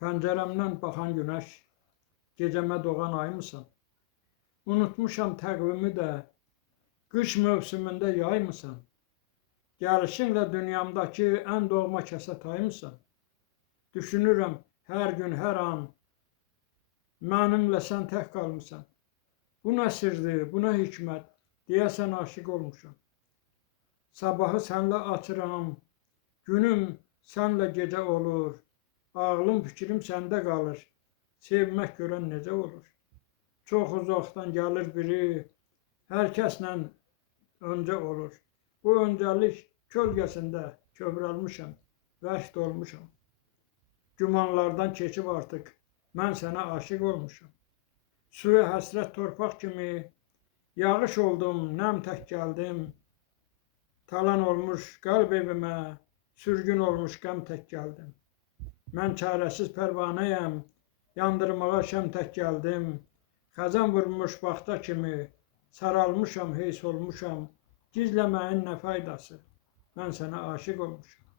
Pəncərəmdən baxan günəş, gecəmə doğan aymısan? Unutmuşam təqvimi də, qış mövsümündə yaymısan? Gəlişinlə dünyamdakı ən doğma kəsə taymısan? Düşünürəm hər gün, hər an, mənimlə sən tək qalmısan. Bu nə sirdir, bu nə hikmət, deyəsən aşiq olmuşam. Sabahı sənlə açıram, günüm sənlə gecə olur. Ağlım, fikrim səndə qalır, sevmək görən necə olur? Çox uzaqdan gəlir biri, hər kəslə öncə olur. Bu öncəlik kölgəsində kövrəlmişəm, vəxt olmuşam. Gümanlardan keçib artıq, mən sənə aşiq olmuşam. Suya həsrət torpaq kimi, yağış oldum, nəm tək gəldim. Talan olmuş qəlb evimə, sürgün olmuş qəm tək gəldim. Mən çarəsiz pərvanəyəm, yandırmağa şəm tək gəldim. Xəzən vurmuş baxta kimi, saralmışam, heys olmuşam. Gizləməyin nə faydası, mən sənə aşiq olmuşam.